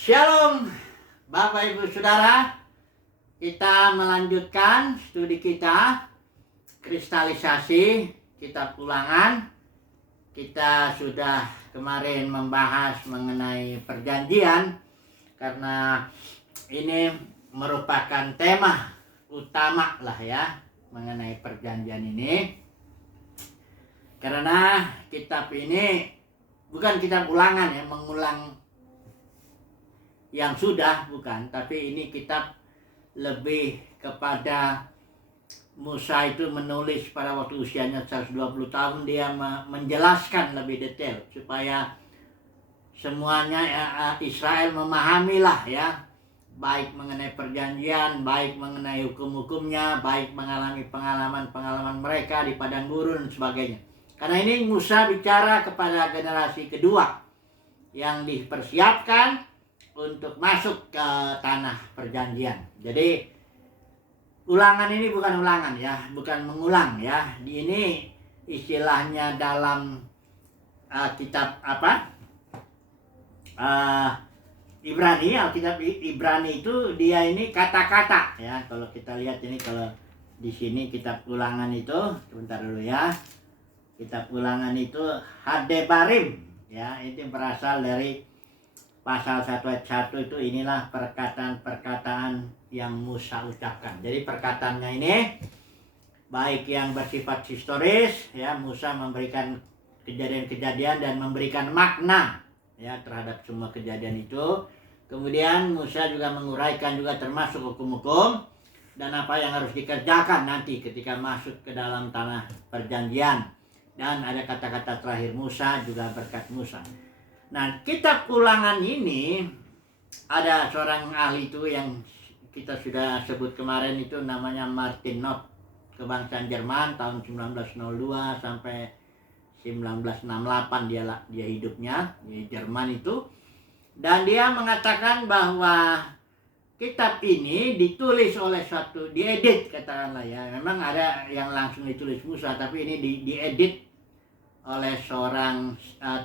Shalom Bapak Ibu Saudara, kita melanjutkan studi kita kristalisasi kitab Ulangan. Kita sudah kemarin membahas mengenai perjanjian karena ini merupakan tema utama lah ya mengenai perjanjian ini. Karena kitab ini bukan kitab Ulangan ya, mengulang yang sudah, bukan, tapi ini kitab lebih kepada Musa itu menulis pada waktu usianya 120 tahun. Dia menjelaskan lebih detail supaya semuanya Israel memahamilah ya, baik mengenai perjanjian, baik mengenai hukum-hukumnya, baik mengalami pengalaman-pengalaman mereka di padang gurun dan sebagainya. Karena ini Musa bicara kepada generasi kedua yang dipersiapkan untuk masuk ke tanah perjanjian. Jadi Ulangan ini bukan ulangan ya, bukan mengulang ya. Ini istilahnya dalam kitab Ibrani, Alkitab Ibrani itu dia ini kata-kata ya. Kalau kita lihat ini, kalau di sini kitab Ulangan itu, sebentar dulu ya. Kitab Ulangan itu Hadebarim ya, itu berasal dari pasal 1 ayat 1 itu. Inilah perkataan-perkataan yang Musa ucapkan. Jadi perkataannya ini baik yang bersifat historis ya, Musa memberikan kejadian-kejadian dan memberikan makna ya terhadap semua kejadian itu. Kemudian Musa juga menguraikan juga termasuk hukum-hukum dan apa yang harus dikerjakan nanti ketika masuk ke dalam tanah perjanjian. Dan ada kata-kata terakhir Musa, juga berkat Musa. Nah, kitab Ulangan ini ada seorang ahli itu yang kita sudah sebut kemarin, itu namanya Martin Knopf, kebangsaan Jerman, tahun 1902 sampai 1968 dia hidupnya di Jerman itu. Dan dia mengatakan bahwa kitab ini ditulis oleh diedit katakanlah ya. Memang ada yang langsung ditulis Musa, tapi ini diedit oleh seorang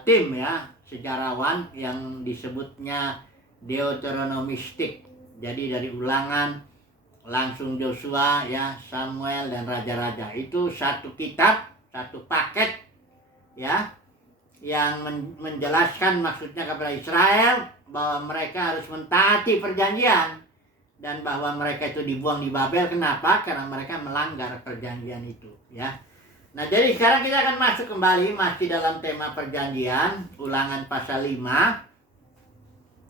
tim ya, sejarawan yang disebutnya Deuteronomistik. Jadi dari Ulangan langsung Joshua ya, Samuel dan raja-raja. Itu satu kitab, satu paket ya, yang menjelaskan maksudnya kepada Israel bahwa mereka harus mentaati perjanjian dan bahwa mereka itu dibuang di Babel. Kenapa? Karena mereka melanggar perjanjian itu ya. Nah, jadi sekarang kita akan masuk kembali masih dalam tema perjanjian, Ulangan pasal 5.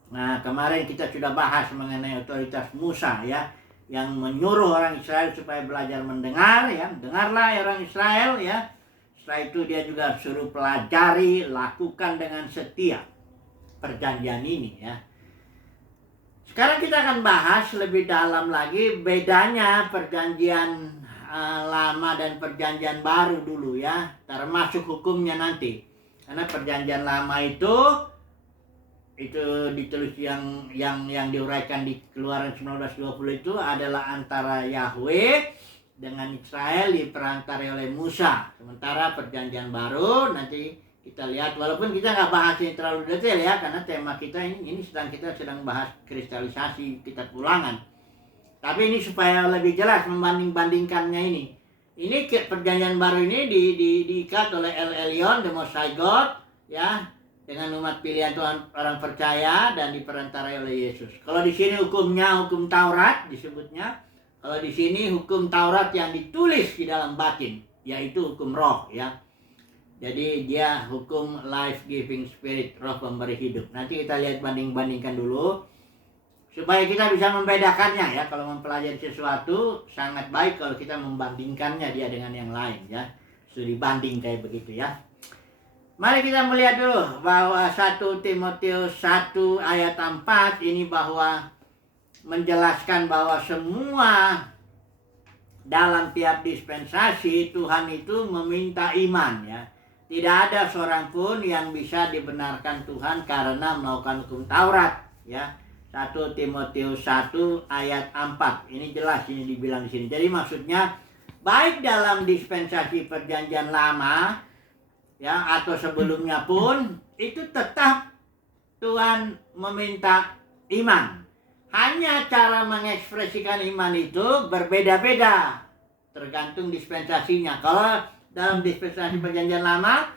Nah, kemarin kita sudah bahas mengenai otoritas Musa ya, yang menyuruh orang Israel supaya belajar mendengar ya. Dengarlah ya orang Israel ya. Setelah itu dia juga suruh pelajari, lakukan dengan setia perjanjian ini ya. Sekarang kita akan bahas lebih dalam lagi bedanya perjanjian lama dan perjanjian baru dulu ya, termasuk hukumnya nanti. Karena perjanjian lama itu ditulis yang diuraikan di Keluaran 1920 itu adalah antara Yahweh dengan Israel, diperantarai oleh Musa. Sementara perjanjian baru nanti kita lihat, walaupun kita nggak bahas ini terlalu detail ya, karena tema kita ini kita sedang bahas kristalisasi kitab Ulangan. Tapi ini supaya lebih jelas membanding-bandingkannya ini. Ini perjanjian baru ini diikat oleh El Elyon, the Most High God ya, dengan umat pilihan Tuhan orang percaya dan diperantarai oleh Yesus. Kalau di sini hukumnya hukum Taurat disebutnya. Kalau di sini hukum Taurat yang ditulis di dalam batin, yaitu hukum roh ya. Jadi dia hukum life giving spirit, roh pemberi hidup. Nanti kita lihat banding-bandingkan dulu supaya kita bisa membedakannya ya. Kalau mempelajari sesuatu sangat baik kalau kita membandingkannya dia dengan yang lain ya. Studi banding kayak begitu ya. Mari kita melihat dulu bahwa 1 Timotius 1 ayat 4 ini bahwa menjelaskan bahwa semua dalam tiap dispensasi Tuhan itu meminta iman ya. Tidak ada seorang pun yang bisa dibenarkan Tuhan karena melakukan hukum Taurat ya. 1 Timotius 1 ayat 4. Ini jelas ini dibilang di sini. Jadi maksudnya baik dalam dispensasi perjanjian lama ya atau sebelumnya pun itu tetap Tuhan meminta iman. Hanya cara mengekspresikan iman itu berbeda-beda tergantung dispensasinya. Kalau dalam dispensasi perjanjian lama,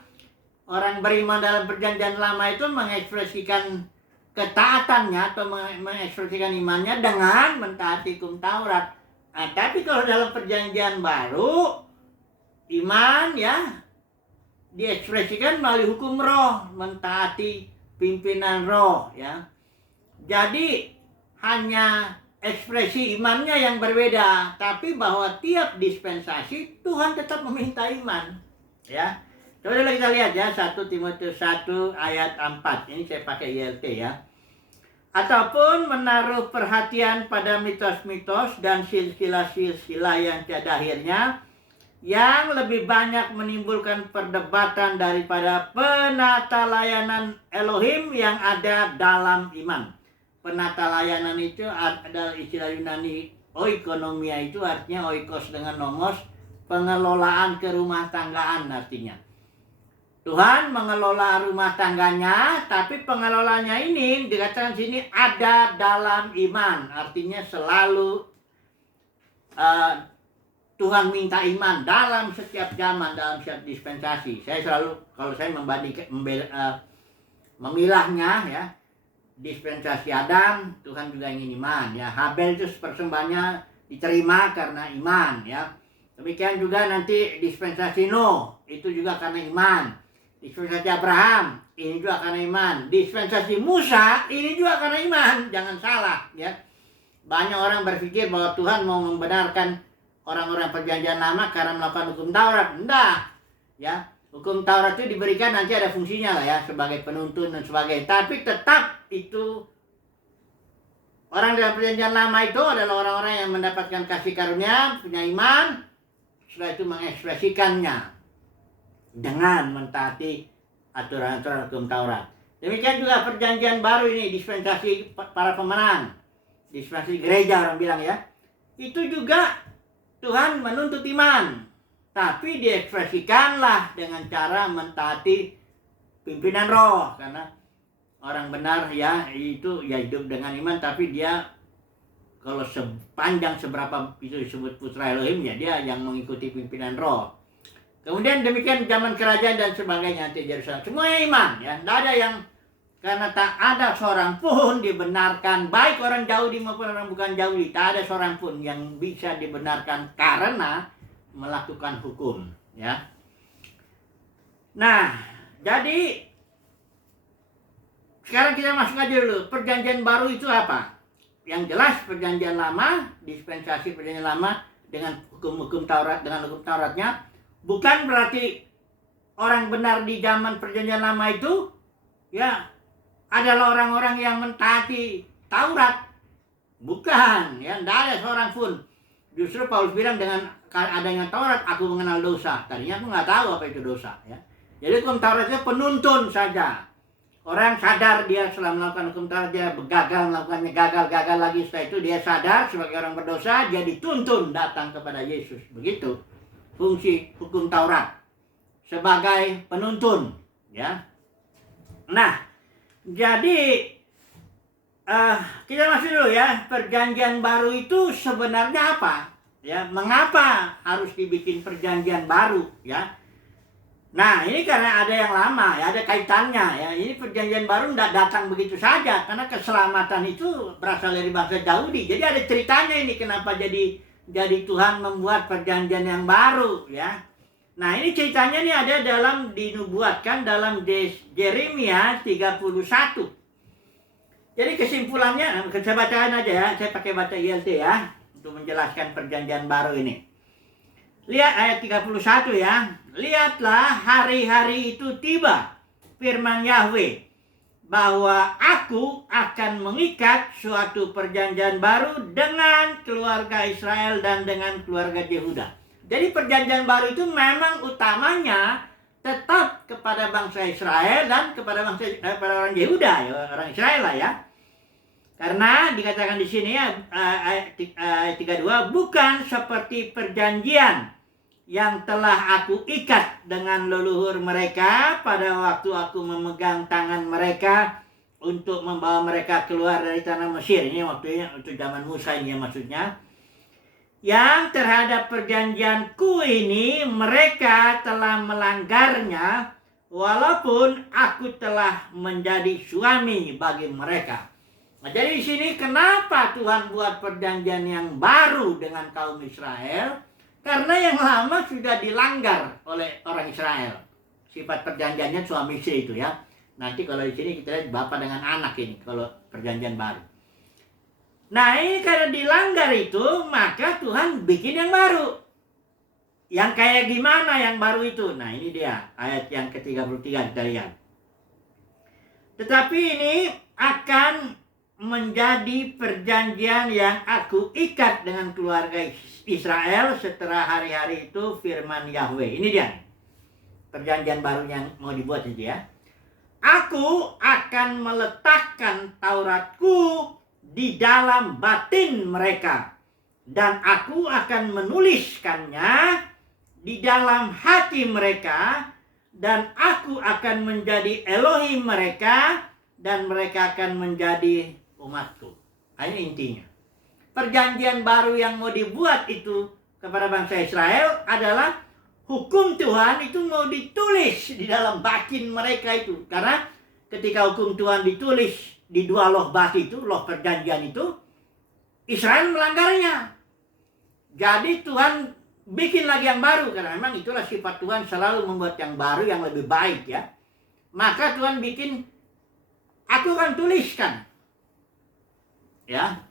orang beriman dalam perjanjian lama itu mengekspresikan ketaatannya atau mengekspresikan imannya dengan mentaati hukum Taurat. Nah, tapi kalau dalam perjanjian baru, iman ya diekspresikan melalui hukum roh, mentaati pimpinan roh ya. Jadi hanya ekspresi imannya yang berbeda, tapi bahwa tiap dispensasi Tuhan tetap meminta iman ya. Coba dulu kita lihat ya, 1 Timotius 1 ayat 4. Ini saya pakai ILT ya. Ataupun menaruh perhatian pada mitos-mitos dan silsilah-silsilah yang tiada akhirnya, yang lebih banyak menimbulkan perdebatan daripada penata layanan Elohim yang ada dalam iman. Penata layanan itu adalah istilah Yunani oikonomia, itu artinya oikos dengan nomos, pengelolaan kerumah tanggaan artinya. Tuhan mengelola rumah tangganya, tapi pengelolanya ini dikatakan sini ada dalam iman. Artinya selalu Tuhan minta iman dalam setiap zaman, dalam setiap dispensasi. Saya selalu, kalau saya memilahnya ya, dispensasi Adam, Tuhan juga ingin iman ya. Habel itu persembahannya diterima karena iman ya. Demikian juga nanti dispensasi Nuh, itu juga karena iman. Dispensasi Abraham, ini juga karena iman. Dispensasi Musa, ini juga karena iman. Jangan salah ya. Banyak orang berpikir bahwa Tuhan mau membenarkan orang-orang perjanjian lama karena melakukan hukum Taurat. Enggak ya. Hukum Taurat itu diberikan nanti ada fungsinya lah ya, sebagai penuntun dan sebagainya. Tapi tetap itu orang dalam perjanjian lama itu adalah orang-orang yang mendapatkan kasih karunia, punya iman, setelah itu mengekspresikannya dengan mentaati aturan-aturan hukum Taurat. Demikian juga perjanjian baru ini, dispensasi para pemenang, dispensasi gereja orang bilang ya. Itu juga Tuhan menuntut iman, tapi diekspresikanlah dengan cara mentaati pimpinan roh. Karena orang benar ya itu ya hidup dengan iman, tapi dia kalau sepanjang seberapa itu disebut putra Elohim ya dia yang mengikuti pimpinan roh. Kemudian demikian zaman kerajaan dan sebagainya nanti Yerusalem. Semuanya iman ya. Tidak ada yang, karena tak ada seorang pun dibenarkan, baik orang Yahudi maupun orang bukan Yahudi, tak ada seorang pun yang bisa dibenarkan karena melakukan hukum ya. Nah, jadi sekarang kita masuk aja dulu. Perjanjian baru itu apa? Yang jelas perjanjian lama, dispensasi perjanjian lama dengan hukum-hukum Taurat, dengan hukum Tauratnya, bukan berarti orang benar di zaman perjanjian lama itu ya adalah orang-orang yang mentaati Taurat. Bukan, ya, tidak ada seorang pun. Justru Paulus bilang dengan adanya Taurat aku mengenal dosa. Tadinya aku nggak tahu apa itu dosa, ya. Jadi hukum Taurat itu penuntun saja. Orang sadar dia setelah melakukan hukum Taurat dia gagal melakukannya, gagal lagi, setelah itu dia sadar sebagai orang berdosa, dia dituntun datang kepada Yesus. Begitu fungsi hukum Taurat sebagai penuntun, ya. Nah, jadi kita masuk dulu ya, perjanjian baru itu sebenarnya apa? Ya, mengapa harus dibikin perjanjian baru, ya? Nah, ini karena ada yang lama, ya, ada kaitannya, ya. Ini perjanjian baru tidak datang begitu saja, karena keselamatan itu berasal dari bangsa Yahudi. Jadi ada ceritanya ini kenapa jadi Tuhan membuat perjanjian yang baru, ya. Nah, ini ceritanya ini ada dinubuatkan dalam Yeremia 31. Jadi kesimpulannya, saya bacakan aja ya, saya pakai baca ILT ya, untuk menjelaskan perjanjian baru ini. Lihat ayat 31 ya. Lihatlah hari-hari itu tiba, firman Yahweh, bahwa aku akan mengikat suatu perjanjian baru dengan keluarga Israel dan dengan keluarga Yehuda. Jadi perjanjian baru itu memang utamanya tetap kepada bangsa Israel dan kepada orang Yehuda, ya, orang Israel lah ya. Karena dikatakan di sini ya, ayat 32, bukan seperti perjanjian yang telah aku ikat dengan leluhur mereka pada waktu aku memegang tangan mereka untuk membawa mereka keluar dari tanah Mesir. Ini waktunya untuk zaman Musa ini ya maksudnya. Yang terhadap perjanjianku ini mereka telah melanggarnya, walaupun aku telah menjadi suami bagi mereka. Nah, jadi di sini kenapa Tuhan buat perjanjian yang baru dengan kaum Israel? Karena yang lama sudah dilanggar oleh orang Israel. Sifat perjanjiannya suami istri itu ya. Nanti kalau di sini kita lihat bapak dengan anak ini kalau perjanjian baru. Nah, ini karena dilanggar itu, maka Tuhan bikin yang baru. Yang kayak gimana yang baru itu? Nah, ini dia ayat yang ke-33 kita lihat. Tetapi ini akan menjadi perjanjian yang aku ikat dengan keluarga Israel setelah hari-hari itu, firman Yahweh. Ini dia perjanjian baru yang mau dibuat itu ya. Aku akan meletakkan Tauratku di dalam batin mereka, dan aku akan menuliskannya di dalam hati mereka, dan aku akan menjadi Elohim mereka, dan mereka akan menjadi umatku. Ini intinya. Perjanjian baru yang mau dibuat itu kepada bangsa Israel adalah hukum Tuhan itu mau ditulis di dalam batin mereka itu. Karena ketika hukum Tuhan ditulis di dua loh bait itu, loh perjanjian itu, Israel melanggarnya. Jadi Tuhan bikin lagi yang baru, karena memang itulah sifat Tuhan, selalu membuat yang baru yang lebih baik ya. Maka Tuhan bikin, aku akan tuliskan ya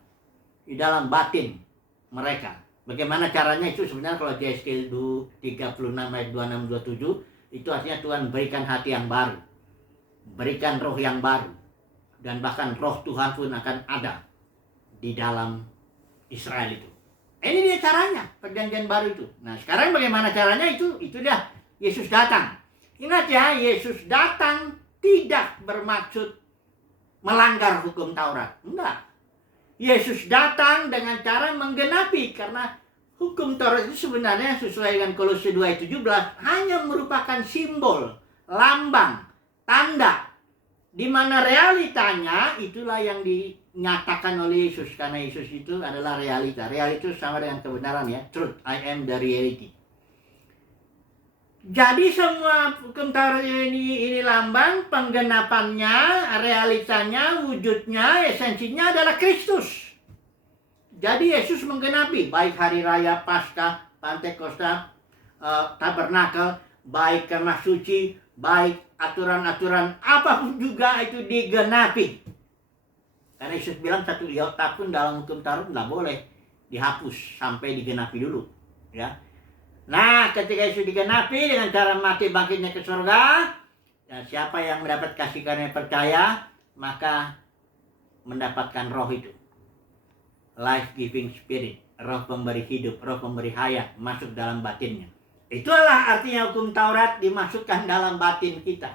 di dalam batin mereka. Bagaimana caranya itu sebenarnya kalau Yeskiel 36 ayat 26-27 itu artinya Tuhan berikan hati yang baru, berikan roh yang baru. Dan bahkan roh Tuhan pun akan ada di dalam Israel itu. Ini dia caranya, perjanjian baru itu. Nah, sekarang bagaimana caranya itu? Itu dia, Yesus datang. Ingat ya, Yesus datang tidak bermaksud melanggar hukum Taurat. Enggak. Yesus datang dengan cara menggenapi, karena hukum Taurat itu sebenarnya sesuai dengan Kolose 2:17 hanya merupakan simbol, lambang, tanda, di mana realitanya itulah yang dinyatakan oleh Yesus, karena Yesus itu adalah realita. Realita sama dengan kebenaran ya, truth, I am the reality. Jadi semua hukum Taurat ini lambang, penggenapannya, realitanya, wujudnya, esensinya adalah Kristus. Jadi Yesus menggenapi baik hari raya Paskah, Pantekosta, Tabernakel, baik kemah suci, baik aturan-aturan apapun juga itu digenapi. Karena Yesus bilang satu iota pun dalam hukum Taurat nggak boleh dihapus sampai digenapi dulu ya. Nah, ketika Yesus digenapi dengan cara mati bangkitnya ke surga, ya, siapa yang mendapat kasih karunia percaya, maka mendapatkan roh itu. Life giving spirit, roh pemberi hidup, roh pemberi hayat masuk dalam batinnya. Itulah artinya hukum Taurat dimasukkan dalam batin kita.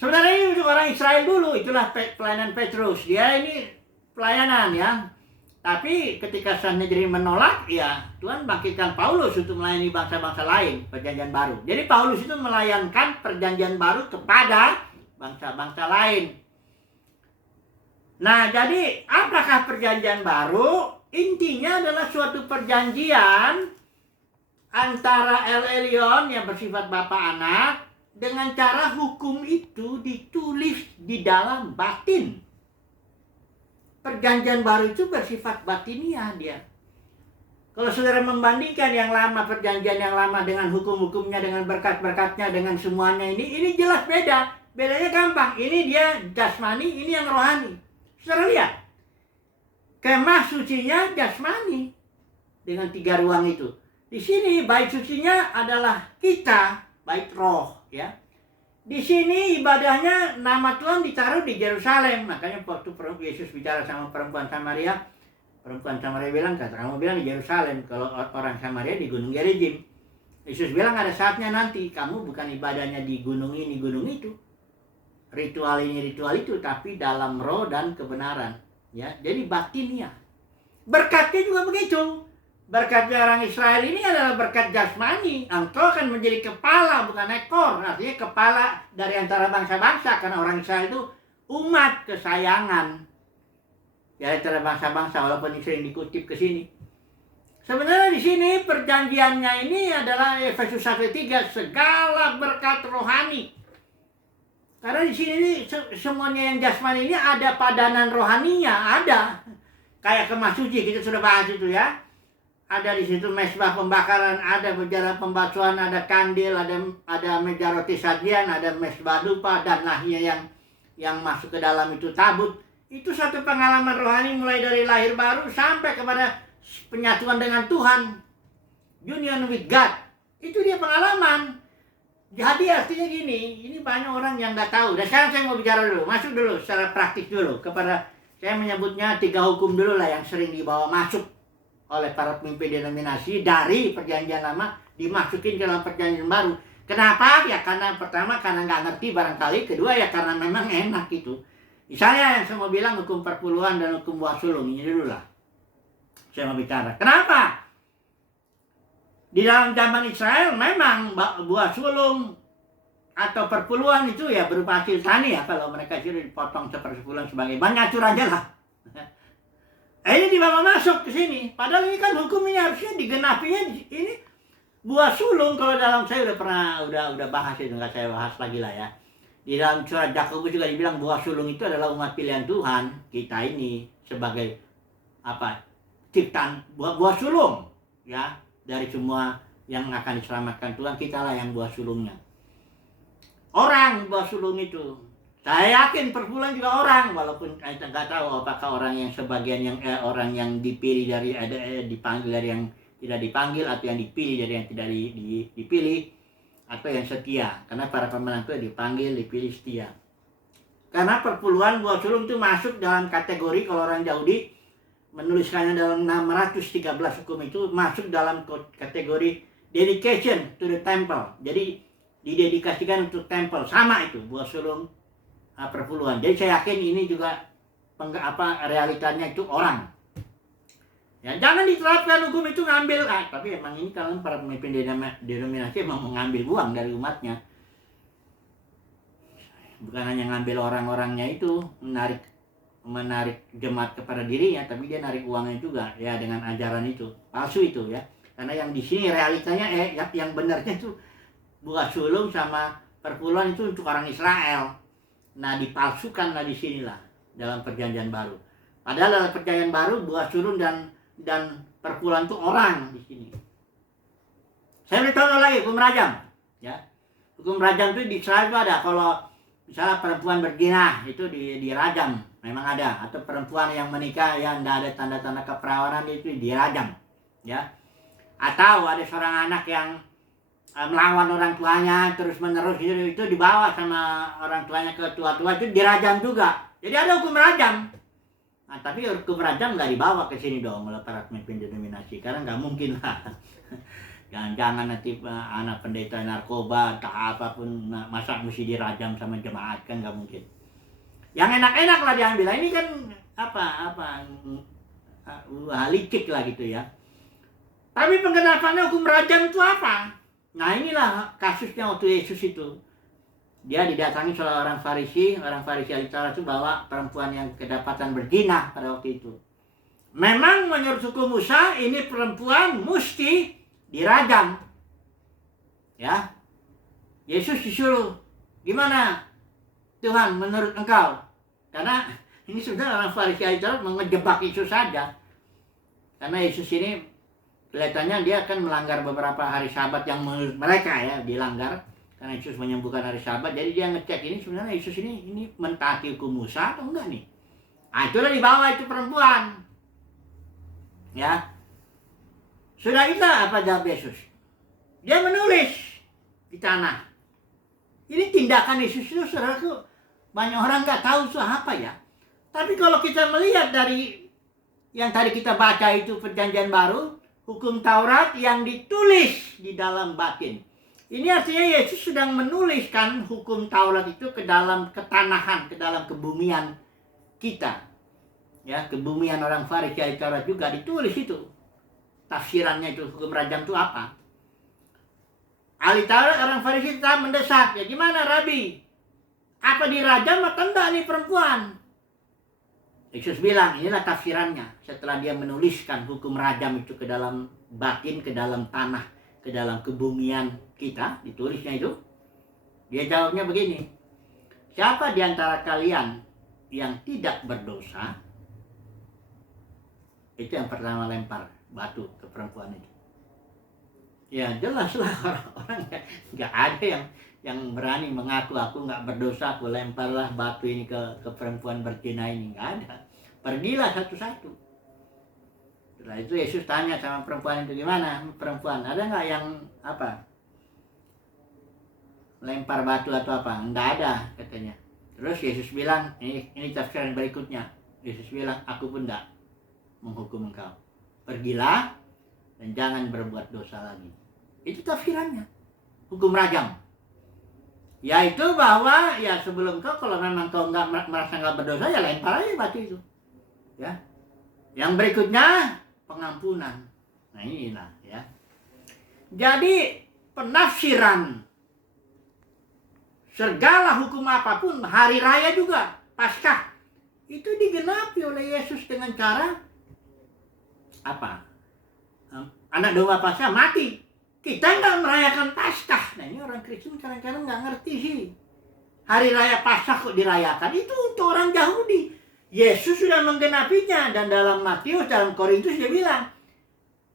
Sebenarnya ini untuk orang Israel dulu, itulah pelayanan Petrus. Dia ini pelayanan ya. Tapi ketika Sanhedrin menolak, ya Tuhan bangkitkan Paulus untuk melayani bangsa-bangsa lain, perjanjian baru. Jadi Paulus itu melayankan perjanjian baru kepada bangsa-bangsa lain. Nah, jadi apakah perjanjian baru? Intinya adalah suatu perjanjian antara El Elyon yang bersifat Bapa Anak dengan cara hukum itu ditulis di dalam batin. Perjanjian baru itu bersifat batiniah dia. Kalau saudara membandingkan yang lama, perjanjian yang lama dengan hukum-hukumnya, dengan berkat-berkatnya, dengan semuanya ini jelas beda. Bedanya gampang. Ini dia jasmani, ini yang rohani. Saudara lihat. Kemah sucinya jasmani dengan 3 ruang itu. Di sini bait sucinya adalah kita, bait roh ya. Di sini ibadahnya nama Tuhan ditaruh di Yerusalem. Makanya waktu Yesus bicara sama perempuan Samaria bilang, kamu bilang di Yerusalem, kalau orang Samaria di Gunung Gerizim. Yesus bilang ada saatnya nanti kamu bukan ibadahnya di gunung ini, gunung itu, ritual ini, ritual itu, tapi dalam roh dan kebenaran. Ya, jadi batinnya. Berkatnya juga begitu. Berkatnya orang Israel ini adalah berkat jasmani. Engkau akan menjadi kepala bukan ekor. Artinya kepala dari antara bangsa-bangsa. Karena orang Israel itu umat kesayangan. Ya, antara bangsa-bangsa, walaupun ini sering dikutip ke sini. Sebenarnya di sini perjanjiannya ini adalah Efesus 1:3, segala berkat rohani. Karena di sini semuanya yang jasmani ini ada padanan rohaninya, ada. Kayak kemah suci, kita sudah bahas itu ya. Ada di situ mezbah pembakaran, ada bejana pembasuhan, ada kandil, ada meja roti sajian, ada mezbah dupa, dan lahnya yang masuk ke dalam itu tabut. Itu satu pengalaman rohani mulai dari lahir baru sampai kepada penyatuan dengan Tuhan. Union with God. Itu dia pengalaman. Jadi artinya gini, ini banyak orang yang nggak tahu. Dan sekarang saya mau bicara dulu, masuk dulu secara praktis dulu kepada, saya menyebutnya 3 hukum dulu lah yang sering dibawa masuk oleh para pemimpin denominasi dari perjanjian lama dimasukin ke dalam perjanjian baru. Kenapa? Ya karena pertama karena nggak ngerti barangkali, kedua ya karena memang enak gitu. Misalnya yang saya mau bilang hukum perpuluhan dan hukum buah sulung, ini dulu lah saya mau bicara. Kenapa? Di dalam zaman Israel memang buah sulung atau perpuluhan itu ya berupa hasil tani ya, kalau mereka sudah dipotong sepersepuluhan sebagai banyak acur aja lah. Ini dibawa masuk ke sini. Padahal ini kan hukum ini harusnya digenapinya ini buah sulung. Kalau dalam saya udah bahas itu, nggak saya bahas lagi lah ya. Di dalam surat Yakobus juga dibilang buah sulung itu adalah umat pilihan Tuhan. Kita ini sebagai apa? Ciptaan buah sulung ya, dari semua yang akan diselamatkan Tuhan, kita lah yang buah sulungnya. Orang buah sulung itu. Saya yakin perpuluhan juga orang, walaupun kita nggak tahu apakah orang yang sebagian yang orang yang dipilih dari dipanggil dari yang tidak dipanggil, atau yang dipilih dari yang tidak dipilih, atau yang setia. Karena para pemenang itu dipanggil, dipilih, setia. Karena perpuluhan buah sulung itu masuk dalam kategori, kalau orang Yahudi menuliskannya dalam 613 hukum itu masuk dalam kategori dedication to the temple. Jadi didedikasikan untuk temple, sama itu buah sulung perpuluhan. Jadi saya yakin ini juga realitanya itu orang. Ya, jangan diterapkan hukum itu ngambil, tapi emang ini kalau para pemimpin denominasi memang mengambil uang dari umatnya. Bukan hanya ngambil orang-orangnya itu, menarik jemaat kepada dirinya, tapi dia narik uangnya juga ya dengan ajaran itu. Palsu itu ya. Karena yang di sini realitanya yang benarnya itu buah sulung sama perpuluhan itu untuk orang Israel. Nah, dipalsukanlah di sinilah dalam perjanjian baru. Padahal dalam perjanjian baru buah sulung dan perpuluhan itu orang di sini. Saya beri contoh lagi hukum rajam, ya. Hukum rajam itu di Israel itu ada, kalau misalnya perempuan berzina itu dirajam, memang ada. Atau perempuan yang menikah yang tidak ada tanda-tanda keperawanan itu dirajam, ya. Atau ada seorang anak yang melawan orang tuanya terus menerus itu dibawa sama orang tuanya ke tua-tua, itu dirajam juga. Jadi ada hukum rajam. Nah, tapi hukum rajam nggak dibawa ke sini dong oleh para pemimpin denominasi, karena nggak mungkin lah. Jangan nanti anak pendeta narkoba tak apapun masa mesti dirajam sama jemaat, kan nggak mungkin. Yang enak-enak lah diambil. Ini kan licik lah gitu ya. Tapi penggenapannya hukum rajam itu apa? Nah, inilah kasusnya waktu Yesus itu. Dia didatangi oleh orang Farisi ahli Taurat itu bawa perempuan yang kedapatan berzina pada waktu itu. Memang menurut hukum Musa ini perempuan mesti dirajam. Ya. Yesus disuruh, "Gimana Tuhan menurut engkau?" Karena ini sudah orang Farisi ahli Taurat mengejebak Yesus saja. Karena Yesus ini kelihatannya dia akan melanggar beberapa hari Sabat yang menurut mereka ya dilanggar, karena Yesus menyembuhkan hari Sabat. Jadi dia ngecek ini sebenarnya Yesus ini mentaati hukum Musa atau enggak nih. Nah, itulah dibawa itu perempuan. Ya. Sudah itu apa jawab Yesus? Dia menulis di tanah. Ini tindakan Yesus itu, saudaraku, banyak orang nggak tahu itu apa ya. Tapi kalau kita melihat dari yang tadi kita baca itu perjanjian baru, hukum Taurat yang ditulis di dalam batin. Ini artinya Yesus sedang menuliskan hukum Taurat itu ke dalam ketanahan, ke dalam kebumian kita. Ya, kebumian orang Farisi ahli Taurat juga ditulis itu. Tafsirannya itu hukum rajam itu apa? Ahli Taurat orang Farisi tetap mendesak, ya gimana Rabi? Apa dirajam atau enggak nih perempuan? Yesus bilang, inilah tafsirannya. Setelah dia menuliskan hukum rajam itu ke dalam batin, ke dalam tanah, ke dalam kebumian kita, ditulisnya itu. Dia jawabnya begini, siapa di antara kalian yang tidak berdosa, itu yang pertama lempar batu ke perempuan itu. Ya jelaslah orang-orang nggak ada yang berani mengaku aku nggak berdosa, aku lemparlah batu ini ke perempuan berzina ini. Nggak ada. Pergilah satu-satu. Setelah itu Yesus tanya sama perempuan itu, gimana perempuan, ada nggak yang apa lempar batu atau apa? Nggak ada katanya. Terus Yesus bilang, ini tafsiran berikutnya. Yesus bilang, aku pun nggak menghukum engkau. Pergilah dan jangan berbuat dosa lagi. Itu tafsirannya hukum rajam. Yaitu bahwa ya sebelum kalau memang kau nggak merasa nggak berdosa, ya lempar aja batu itu. Ya. Yang berikutnya pengampunan. Nah inilah ya. Jadi penafsiran segala hukum apapun, hari raya juga, Paskah, itu digenapi oleh Yesus dengan cara apa? Anak domba Paskah mati. Kita nggak merayakan Paskah. Nah ini orang Kristen kadang-kadang nggak ngerti sih. Hari raya Paskah kok dirayakan? Itu untuk orang Yahudi. Yesus sudah menggenapinya. Dan dalam Matius, dalam Korintus dia bilang,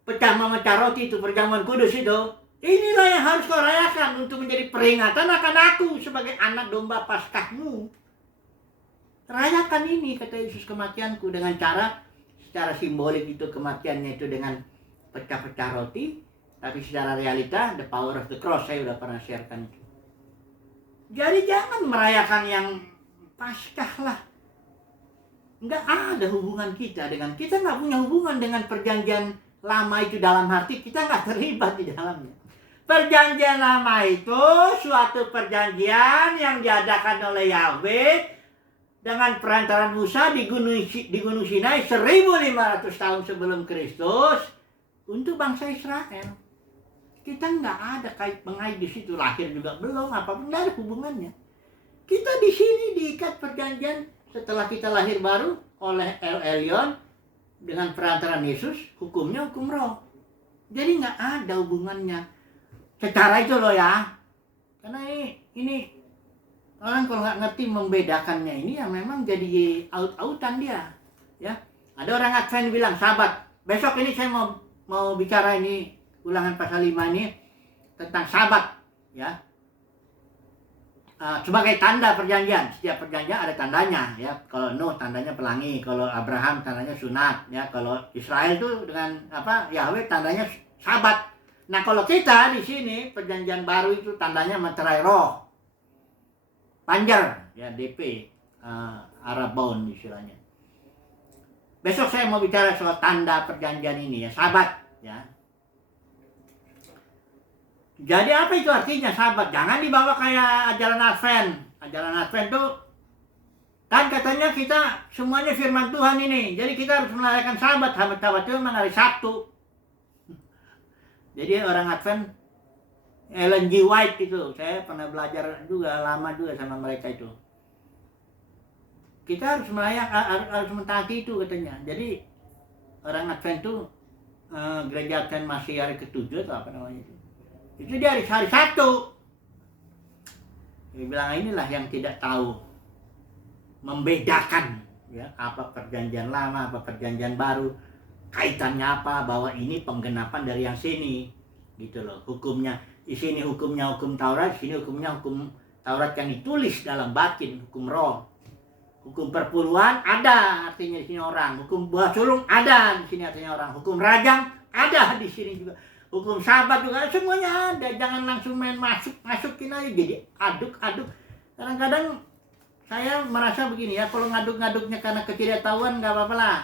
pecah memecah roti itu perjamuan kudus itu. Inilah yang harus kau rayakan untuk menjadi peringatan akan aku sebagai anak domba Paskahmu. Rayakan ini, kata Yesus, kematianku dengan cara secara simbolik itu kematiannya itu dengan pecah-pecah roti. Tapi secara realita, the power of the cross, saya udah pernah sharekan itu. Jadi jangan merayakan yang Paskah lah. Nggak ada hubungan kita dengan, kita nggak punya hubungan dengan perjanjian lama itu dalam arti kita nggak terlibat di dalamnya. Perjanjian lama itu suatu perjanjian yang diadakan oleh Yahweh dengan perantaran Musa di Gunung Sinai 1500 tahun sebelum Kristus untuk bangsa Israel. Kita nggak ada kait mengait di situ, lahir juga belum, apapun nggak ada hubungannya. Kita di sini diikat perjanjian setelah kita lahir baru oleh El Elyon dengan perantaran Yesus, hukumnya hukum roh. Jadi nggak ada hubungannya secara itu loh ya. Karena ini orang kalau nggak ngerti membedakannya ini ya memang jadi out-outan dia. Ya, ada orang Advent bilang, sahabat, besok ini saya mau bicara ini Ulangan pasal 5 ini tentang Sabat, ya. Sebagai tanda perjanjian, setiap perjanjian ada tandanya, ya. Kalau Nuh tandanya pelangi, kalau Abraham tandanya sunat, ya. Kalau Israel itu dengan Yahweh tandanya Sabat. Nah kalau kita di sini perjanjian baru itu tandanya materai roh, panjer, ya DP, Arabon istilahnya. Besok saya mau bicara soal tanda perjanjian ini ya, Sabat, ya. Jadi apa itu artinya Sabat? Jangan dibawa kayak ajaran Advent. Ajaran Advent tuh kan katanya kita semuanya firman Tuhan ini. Jadi kita harus merayakan Sabat. Sabat itu memang hari Sabtu. Jadi orang Advent, Ellen G. White itu, saya pernah belajar juga, lama juga sama mereka itu. Kita harus merayakan, harus mentaati itu katanya. Jadi orang Advent tuh gereja Advent masih hari ke-7 atau apa namanya itu. Itu dia hari Sabtu. Dia bilang inilah yang tidak tahu membedakan ya, apa perjanjian lama, apa perjanjian baru, kaitannya apa, bahwa ini penggenapan dari yang sini. Gitu loh. Hukumnya di sini hukumnya hukum Taurat, di sini hukumnya hukum Taurat yang ditulis dalam batin, hukum roh. Hukum perpuluhan ada artinya di sini orang, hukum buah sulung ada di sini artinya orang, hukum rajam ada di sini juga. Hukum Sabat juga semuanya ada, jangan langsung main masukin aja jadi aduk-aduk. Kadang-kadang saya merasa begini ya, kalau ngaduk-ngaduknya karena ketidaktahuan nggak apa-apa lah.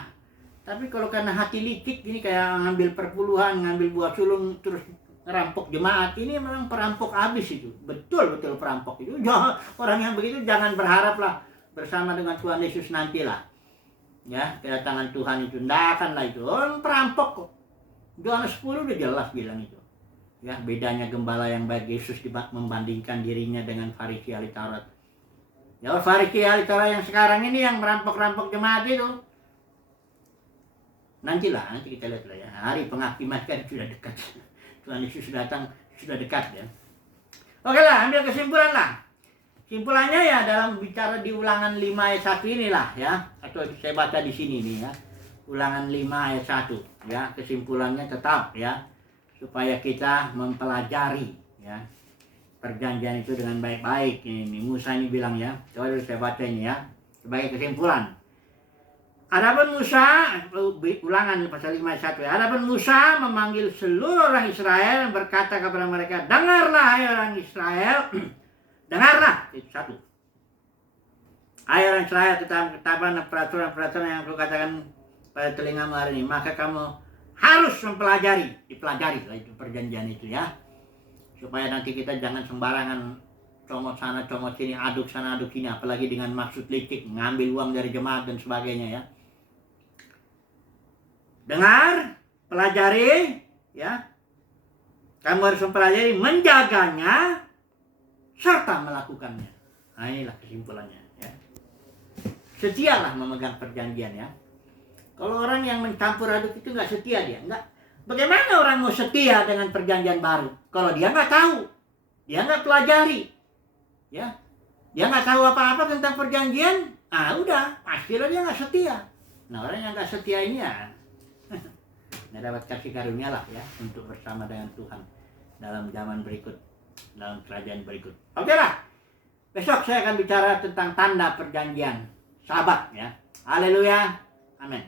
Tapi kalau karena hati licik gini kayak ngambil perpuluhan, ngambil buah sulung terus ngerampok jemaat, ini memang perampok habis itu. Betul-betul perampok itu. Orang yang begitu jangan berharap lah bersama dengan Tuhan Yesus nantilah. Ya, kedatangan Tuhan itu ndak akan lah itu. Orang perampok kok. Yohanes 10 udah jelas bilang itu. Ya, bedanya gembala yang baik Yesus membandingkan dirinya dengan Farisi ahli Taurat. Ya, Farisi ahli Taurat yang sekarang ini yang merampok-rampok jemaat itu. Nanti kita lihat lah ya. Hari penghakiman kan sudah dekat. Tuhan Yesus datang sudah dekat ya. Oke lah, ambil kesimpulan lah. Kesimpulannya ya dalam bicara di Ulangan 5 ayat 1 inilah ya. Atau saya baca di sini nih ya. Ulangan 5 ayat 1 ya. Kesimpulannya tetap ya. Supaya kita mempelajari ya. Perjanjian itu dengan baik-baik. Ini Musa ini bilang ya. Coba dulu saya baca ini ya. Sebagai kesimpulan. Adapun Musa, Ulangan pasal 5 ayat 1 ya. Adapun Musa memanggil seluruh orang Israel berkata kepada mereka, dengarlah hai orang Israel. Dengarlah. Itu satu. Hai orang Israel, ketetapan peraturan-peraturan yang aku katakan pada telingamu hari ini. Maka kamu harus dipelajari lah itu perjanjian itu ya. Supaya nanti kita jangan sembarangan comot sana comot sini, aduk sana aduk sini, apalagi dengan maksud licik, ngambil uang dari jemaat dan sebagainya ya. Dengar, pelajari ya. Kamu harus mempelajari, menjaganya serta melakukannya. Nah, inilah kesimpulannya ya. Setialah memegang perjanjian ya. Kalau orang yang mencampur aduk itu nggak setia, dia nggak. Bagaimana orang mau setia dengan perjanjian baru kalau dia nggak tahu, dia nggak pelajari, ya, dia nggak tahu apa-apa tentang perjanjian, udah pastilah dia nggak setia. Nah, orang yang nggak setia ini ya nggak dapat kasih karunia lah ya untuk bersama dengan Tuhan dalam zaman berikut, dalam kerajaan berikut. Oke lah, besok saya akan bicara tentang tanda perjanjian sahabat ya. Haleluya, amin.